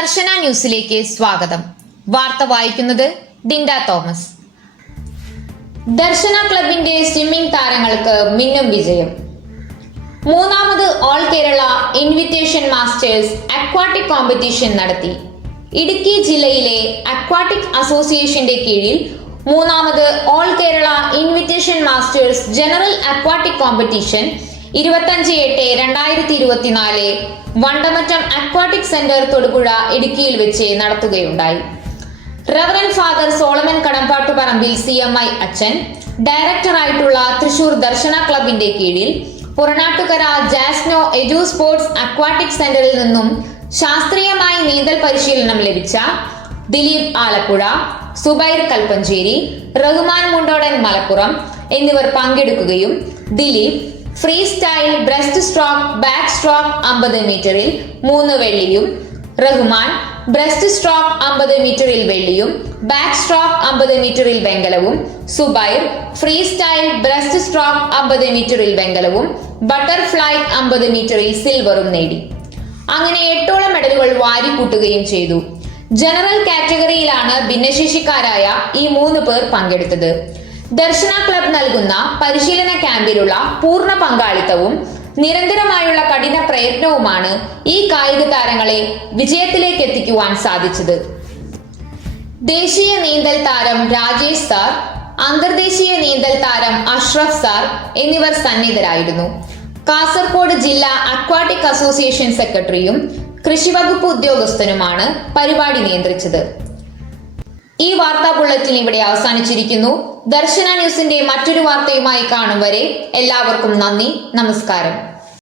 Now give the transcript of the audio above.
ദർശന ന്യൂസിലേക്ക് സ്വാഗതം. വാർത്ത വായിക്കുന്നത് ഡിൻഡ തോമസ്. ദർശന ക്ലബിന്റെ സ്വിമ്മിംഗ് താരങ്ങൾക്ക് മിന്നും വിജയം. മൂന്നാമത് all Kerala invitation masters aquatic competition നടത്തി. ഇടുക്കി ജില്ലയിലെ അക്വാട്ടിക് അസോസിയേഷന്റെ കീഴിൽ മൂന്നാമത് all Kerala invitation masters general aquatic competition ഇരുപത്തഞ്ച് എട്ട് രണ്ടായിരത്തി ഇരുപത്തിനാല് വണ്ടമറ്റം അക്വാട്ടിക് സെന്റർ തൊടുപുഴ ഇടുക്കിയിൽ വെച്ച് നടത്തുകയുണ്ടായി. Reverend father Solomon Kadambattuparambil C M I അച്ഛൻ ഡയറക്ടറായിട്ടുള്ള തൃശൂർ ദർശന ക്ലബിന്റെ കീഴിൽ Puranattukara Jasno edu sports aquatic സെന്ററിൽ നിന്നും ശാസ്ത്രീയമായ നീന്തൽ പരിശീലനം ലഭിച്ച ദിലീപ് ആലപ്പുഴ സുബൈർ കൽപ്പഞ്ചേരി റഹ്മാൻ മുണ്ടോടൻ മലപ്പുറം എന്നിവർ പങ്കെടുക്കുകയും Dileep free style breast stroke back stroke അമ്പത് മീറ്ററിൽ മൂന്ന് വെള്ളിയും. റഹ്മാൻ ബ്രസ്റ്റ് സ്ട്രോക്ക് അമ്പത് മീറ്ററിൽ വെള്ളിയും ബാക്ക് സ്ട്രോക്ക് അമ്പത് മീറ്ററിൽ വെങ്കലവും. Zubair free style breast stroke അമ്പത് മീറ്ററിൽ വെങ്കലവും. ബട്ടർഫ്ലൈ അമ്പത് മീറ്ററിൽ സിൽവറും നേടി. അങ്ങനെ എട്ടോളം മെഡലുകൾ വാരിക്കൂട്ടുകയും ചെയ്തു. ജനറൽ കാറ്റഗറിയിലാണ് ഭിന്നശേഷിക്കാരായ ഈ മൂന്ന് പേർ പങ്കെടുത്തത്. ദർശന ക്ലബ് നൽകുന്ന പരിശീലന ക്യാമ്പിലുള്ള പൂർണ പങ്കാളിത്തവും നിരന്തരമായുള്ള കഠിന പ്രയത്നവുമാണ് ഈ കായിക താരങ്ങളെ വിജയത്തിലേക്ക് എത്തിക്കുവാൻ സാധിച്ചത്. ദേശീയ നീന്തൽ താരം രാജേഷ് സാർ അന്തർദേശീയ നീന്തൽ താരം അഷ്റഫ് സാർ എന്നിവർ സന്നിധരായിരുന്നു കാസർഗോഡ് ജില്ലാ അക്വാട്ടിക് അസോസിയേഷൻ സെക്രട്ടറിയും കൃഷി വകുപ്പ് ഉദ്യോഗസ്ഥനുമാണ് പരിപാടി നിയന്ത്രിച്ചത്. ഈ വാർത്താ ബുള്ളറ്റിൻ ഇവിടെ അവസാനിച്ചിരിക്കുന്നു. ദർശന ന്യൂസിന്റെ മറ്റൊരു വാർത്തയുമായി കാണും വരെ എല്ലാവർക്കും നന്ദി. നമസ്കാരം.